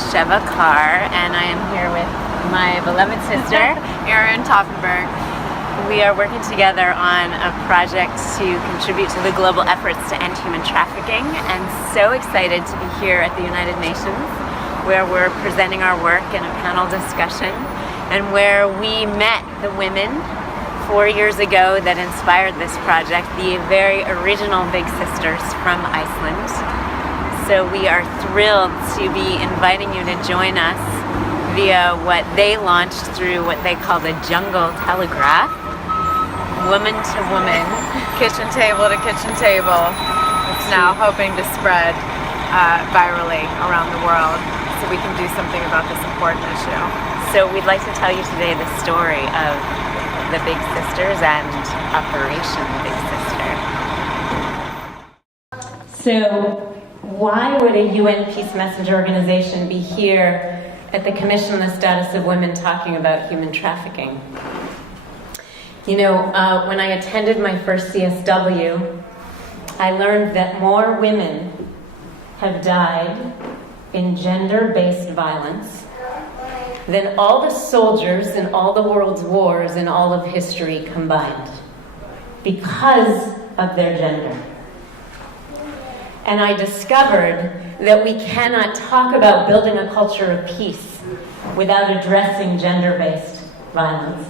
is Sheva and I am here with my beloved sister, Erin Toffenberg. We are working together on a project to contribute to the global efforts to end human trafficking, and so excited to be here at the United Nations, where we're presenting our work in a panel discussion, and where we met the women 4 years ago that inspired this project, the very original Big Sisters from Iceland. So we are thrilled to be inviting you to join us via what they launched through what they call the Jungle Telegraph, woman to woman, Kitchen table to kitchen table. It's now hoping to spread virally around the world so we can do something about this important issue. So we'd like to tell you today the story of the Big Sisters and Operation Big Sister. So why would a UN Peace Messenger organization be here at the Commission on the Status of Women talking about human trafficking? You know, when I attended my first CSW, I learned that more women have died in gender-based violence than all the soldiers in all the world's wars in all of history combined, because of their gender. And I discovered that we cannot talk about building a culture of peace without addressing gender-based violence.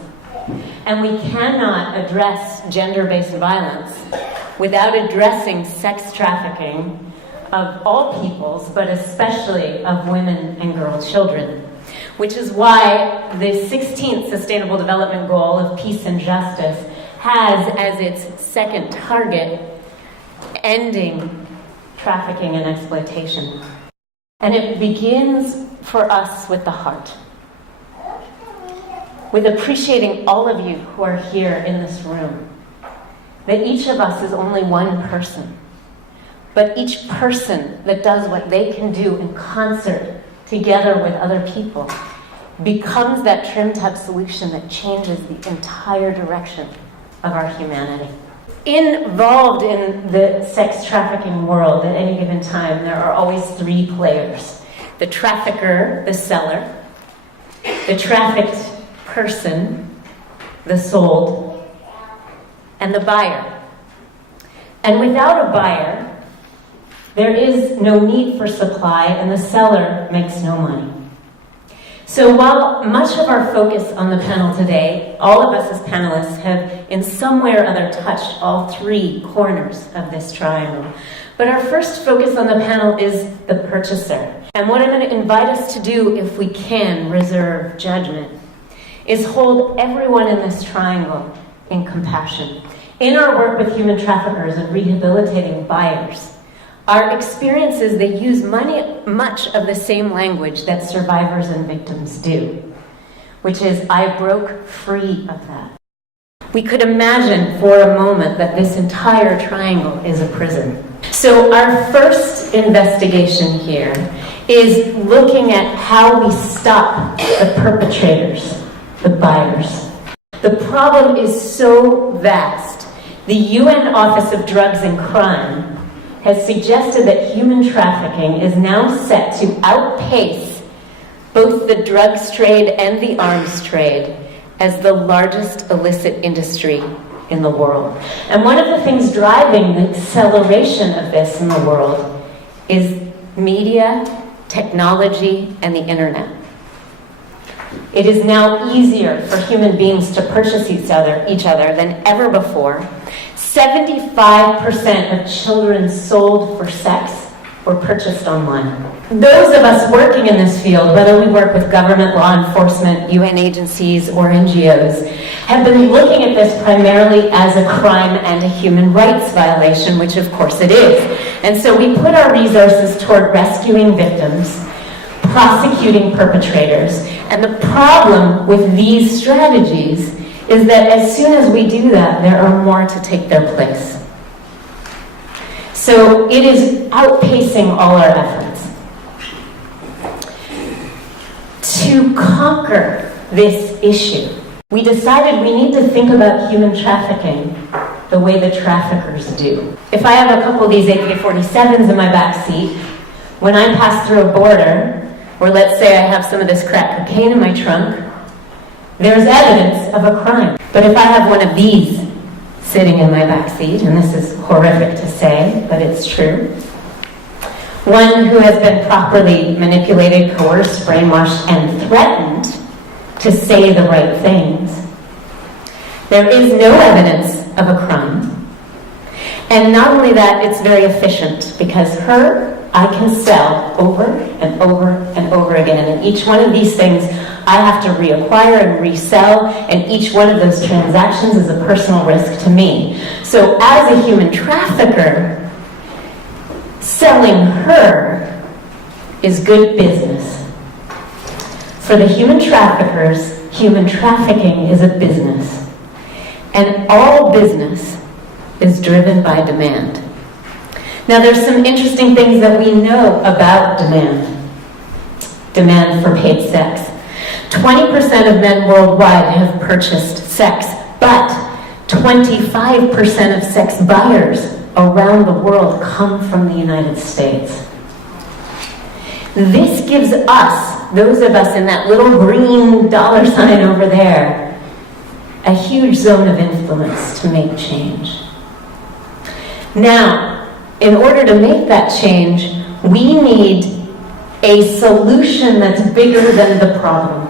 And we cannot address gender-based violence without addressing sex trafficking of all peoples, but especially of women and girl children. Which is why the 16th Sustainable Development Goal of Peace and Justice has as its second target ending trafficking and exploitation. And it begins for us with the heart, with appreciating all of you who are here in this room, that each of us is only one person, but each person that does what they can do in concert together with other people becomes that trimmed-up solution that changes the entire direction of our humanity. Involved in the sex trafficking world at any given time, there are always three players: the trafficker, the seller; the trafficked person, the sold; and the buyer. And without a buyer, there is no need for supply, and the seller makes no money. So while much of our focus on the panel today, all of us as panelists have in some way or other touched all three corners of this triangle. But our first focus on the panel is the purchaser. And what I'm going to invite us to do, if we can reserve judgment, is hold everyone in this triangle in compassion. In our work with human traffickers and rehabilitating buyers, our experience is they use much of the same language that survivors and victims do, which is, I broke free of that. We could imagine for a moment that this entire triangle is a prison. So our first investigation here is looking at how we stop the perpetrators, the buyers. The problem is so vast. The UN Office of Drugs and Crime has suggested that human trafficking is now set to outpace both the drugs trade and the arms trade as the largest illicit industry in the world. And one of the things driving the acceleration of this in the world is media, technology, and the internet. It is now easier for human beings to purchase each other than ever before. 75% of children sold for sex were purchased online. Those of us working in this field, whether we work with government, law enforcement, UN agencies, or NGOs, have been looking at this primarily as a crime and a human rights violation, which of course it is. And so we put our resources toward rescuing victims, prosecuting perpetrators, and the problem with these strategies is that as soon as we do that, there are more to take their place. So it is outpacing all our efforts. To conquer this issue, we decided we need to think about human trafficking the way the traffickers do. If I have a couple of these AK-47s in my back seat, when I pass through a border, or let's say I have some of this crack cocaine in my trunk, there's evidence of a crime. But if I have one of these sitting in my back seat, and this is horrific to say, but it's true, one who has been properly manipulated, coerced, brainwashed, and threatened to say the right things, there is no evidence of a crime. And not only that, it's very efficient, because her I can sell over and over and over again. And each one of these things I have to reacquire and resell, and each one of those transactions is a personal risk to me. So as a human trafficker, selling her is good business. For the human traffickers, human trafficking is a business. And all business is driven by demand. Now, there's some interesting things that we know about demand. Demand for paid sex. 20% of men worldwide have purchased sex, but 25% of sex buyers around the world come from the United States. This gives us, those of us in that little green dollar sign over there, a huge zone of influence to make change. Now, in order to make that change, we need a solution that's bigger than the problem.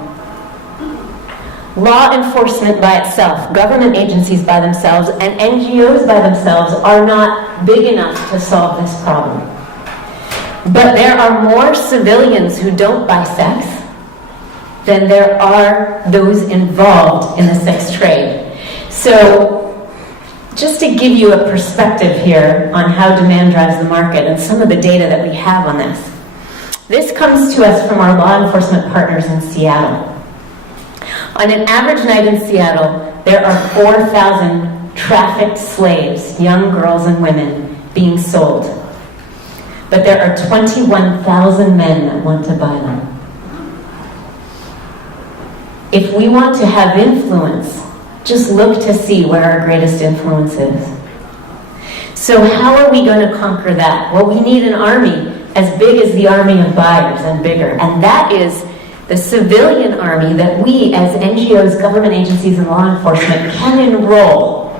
Law enforcement by itself, government agencies by themselves, and NGOs by themselves are not big enough to solve this problem. But there are more civilians who don't buy sex than there are those involved in the sex trade. So, just to give you a perspective here on how demand drives the market and some of the data that we have on this. This comes to us from our law enforcement partners in Seattle. On an average night in Seattle, there are 4,000 trafficked slaves, young girls and women, being sold. But there are 21,000 men that want to buy them. If we want to have influence, just look to see where our greatest influence is. So how are we going to conquer that? Well, we need an army as big as the army of buyers and bigger. And that is the civilian army that we as NGOs, government agencies, and law enforcement can enroll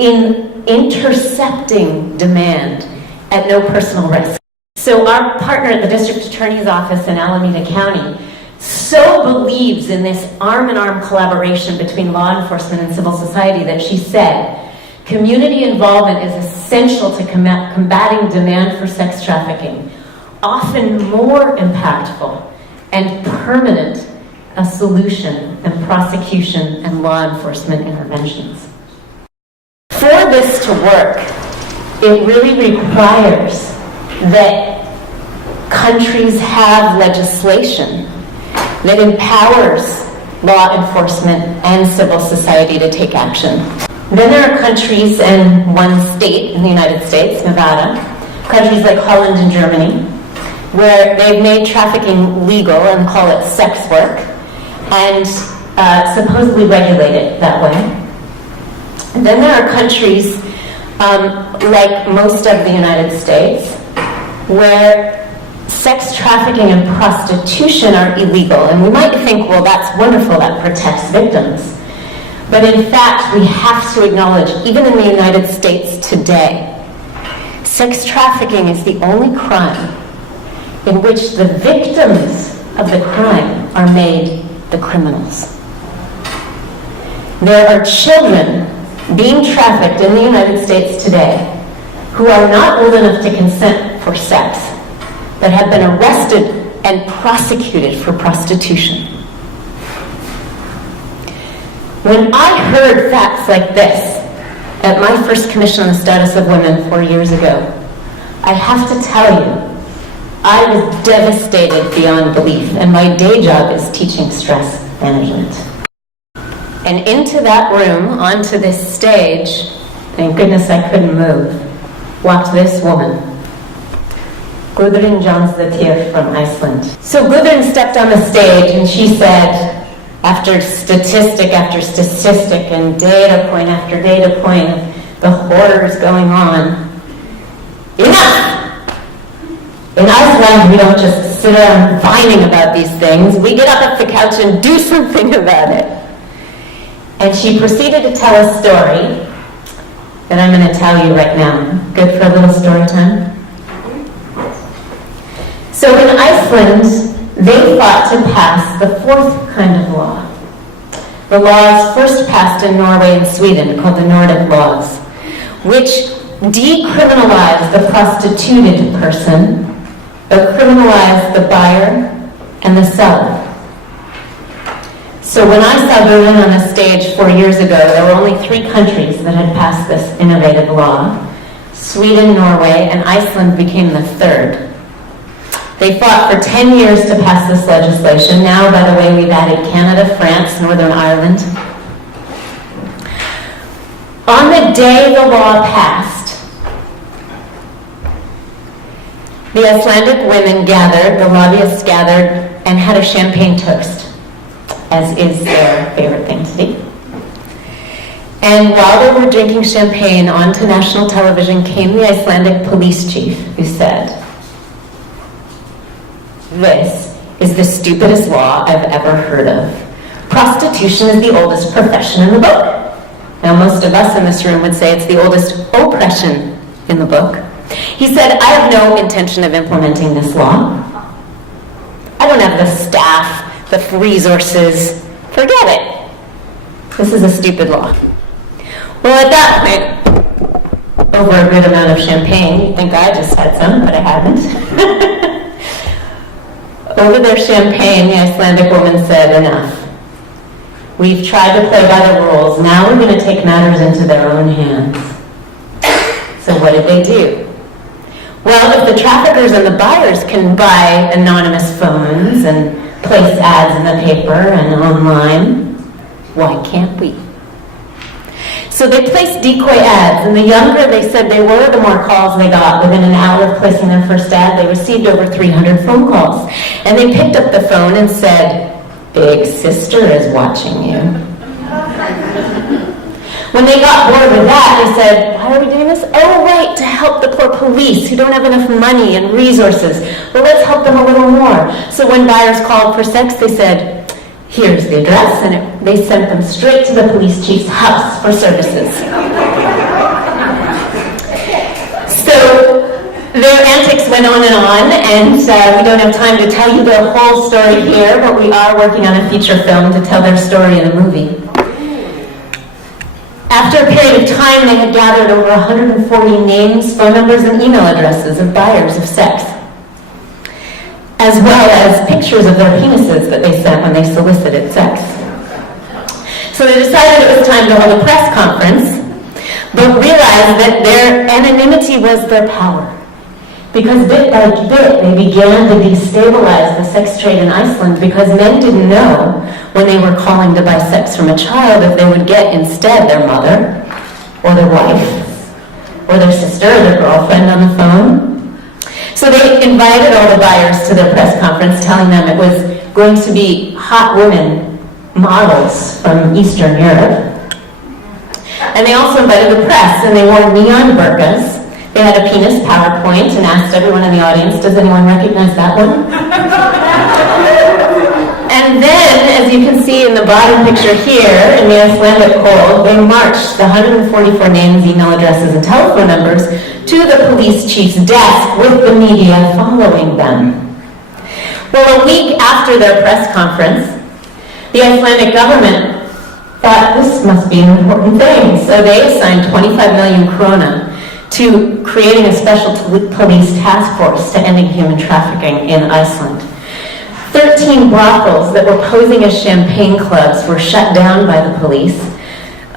in intercepting demand at no personal risk. So our partner at the District Attorney's Office in Alameda County so believes in this arm-in-arm collaboration between law enforcement and civil society that she said, community involvement is essential to combating demand for sex trafficking, often more impactful and permanent a solution than prosecution and law enforcement interventions. For this to work, it really requires that countries have legislation that empowers law enforcement and civil society to take action. Then there are countries and one state in the United States, Nevada, countries like Holland and Germany, where they've made trafficking legal and call it sex work, and supposedly regulate it that way. And then there are countries like most of the United States where sex trafficking and prostitution are illegal. And we might think, well, that's wonderful, that protects victims. But in fact, we have to acknowledge, even in the United States today, sex trafficking is the only crime in which the victims of the crime are made the criminals. There are children being trafficked in the United States today who are not old enough to consent for sex, but have been arrested and prosecuted for prostitution. When I heard facts like this at my first commission on the status of women 4 years ago, I have to tell you, I was devastated beyond belief, and my day job is teaching stress management. And into that room, onto this stage, thank goodness I couldn't move, walked this woman, Gudrun Jónsdóttir from Iceland. So Gudrun stepped on the stage and she said, after statistic after statistic and data point after data point of the horrors going on, enough! In Iceland, we don't just sit around whining about these things. We get up off the couch and do something about it. And she proceeded to tell a story that I'm going to tell you right now. Good for a little story time? So in Iceland, they fought to pass the fourth kind of law. The laws first passed in Norway and Sweden, called the Nordic laws, which decriminalized the prostituted person, but criminalized the buyer and the seller. So when I saw Berlin on the stage 4 years ago, there were only 3 countries that had passed this innovative law. Sweden, Norway, and Iceland became the 3rd. They fought for 10 years to pass this legislation. Now, by the way, we've added Canada, France, Northern Ireland. On the day the law passed, the Icelandic women gathered, the lobbyists gathered, and had a champagne toast, as is their favorite thing to do. And while they were drinking champagne, onto national television came the Icelandic police chief, who said, "This is the stupidest law I've ever heard of. Prostitution is the oldest profession in the book." Now, most of us in this room would say it's the oldest oppression in the book. He said, "I have no intention of implementing this law. I don't have the staff, the resources. Forget it. This is a stupid law." Well, at that point, over a good amount of champagne, you'd think I just had some, but I hadn't. Over their champagne, the Icelandic woman said, "Enough. We've tried to play by the rules. Now we're going to take matters into their own hands." So what did they do? Well, if the traffickers and the buyers can buy anonymous phones and place ads in the paper and online, why can't we? So they placed decoy ads, and the younger they said they were, the more calls they got. Within an hour of placing their first ad, they received over 300 phone calls. And they picked up the phone and said, "Big sister is watching you." When they got bored with that, they said, "Why are we doing this? Oh, right, to help the poor police who don't have enough money and resources. Well, let's help them a little more." So when buyers called for sex, they said, "Here's the address," and they sent them straight to the police chief's house for services. So their antics went on, and we don't have time to tell you their whole story here, but we are working on a feature film to tell their story in a movie. After a period of time, they had gathered over 140 names, phone numbers, and email addresses of buyers of sex, as well as pictures of their penises that they sent when they solicited sex. So they decided it was time to hold a press conference, but realized that their anonymity was their power. Because bit by bit, they began to destabilize the sex trade in Iceland, because men didn't know when they were calling to buy sex from a child if they would get instead their mother, or their wife, or their sister, or their girlfriend on the phone. So they invited all the buyers to their press conference, telling them it was going to be hot women models from Eastern Europe. And they also invited the press, and they wore neon burqas. They had a penis PowerPoint and asked everyone in the audience, "Does anyone recognize that one?" And then, as you can see in the bottom picture here, in the Icelandic cold, they marched the 144 names, email addresses, and telephone numbers to the police chief's desk with the media following them. Well, a week after their press conference, the Icelandic government thought this must be an important thing, so they assigned 25 million krona to creating a special police task force to ending human trafficking in Iceland. 13 brothels that were posing as champagne clubs were shut down by the police.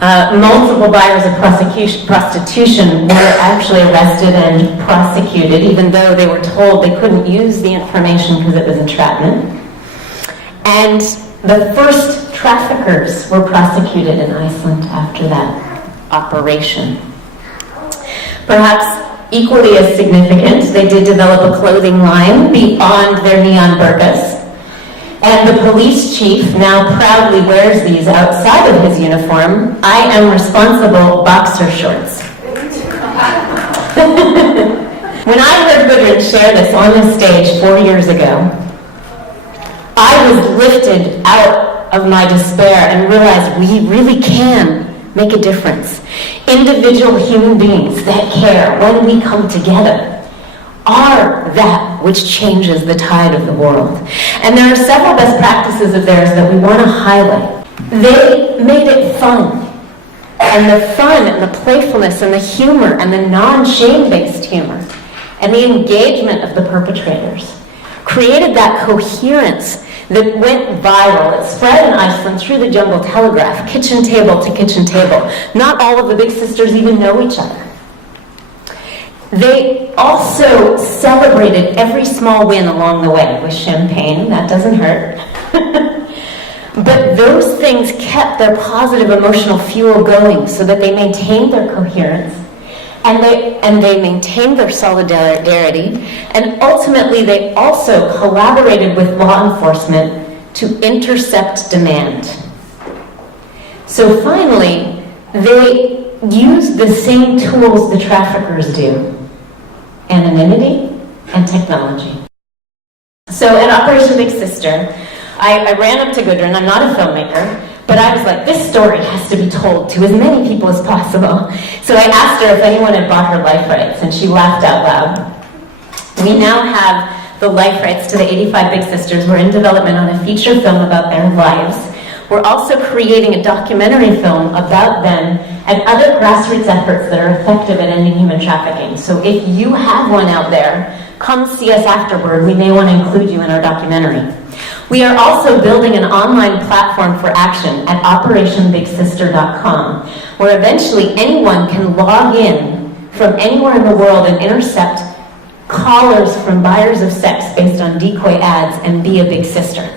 Multiple buyers of prostitution were actually arrested and prosecuted, even though they were told they couldn't use the information because it was entrapment. And the first traffickers were prosecuted in Iceland after that operation. Perhaps equally as significant, they did develop a clothing line beyond their neon burqas. And the police chief now proudly wears these outside of his uniform. "I am responsible" boxer shorts. When I heard good Gudrun share this on the stage 4 years ago, I was lifted out of my despair and realized we really can make a difference. Individual human beings that care, when we come together, are that which changes the tide of the world. And there are several best practices of theirs that we want to highlight. They made it fun. And the fun and the playfulness and the humor and the non-shame-based humor and the engagement of the perpetrators created that coherence that went viral. It spread in Iceland through the Jungle Telegraph, kitchen table to kitchen table. Not all of the big sisters even know each other. They also celebrated every small win along the way with champagne. That doesn't hurt. But those things kept their positive emotional fuel going so that they maintained their coherence and they maintained their solidarity, and ultimately they also collaborated with law enforcement to intercept demand. So finally, they used the same tools the traffickers do: anonymity and technology. So at Operation Big Sister, I ran up to Gudrun. I'm not a filmmaker, but I was like, this story has to be told to as many people as possible. So I asked her if anyone had bought her life rights, and she laughed out loud. We now have the life rights to the 85 Big Sisters. We're in development on a feature film about their lives. We're also creating a documentary film about them and other grassroots efforts that are effective at ending human trafficking. So if you have one out there, come see us afterward. We may want to include you in our documentary. We are also building an online platform for action at operationbigsister.com, where eventually anyone can log in from anywhere in the world and intercept callers from buyers of sex based on decoy ads and be a big sister.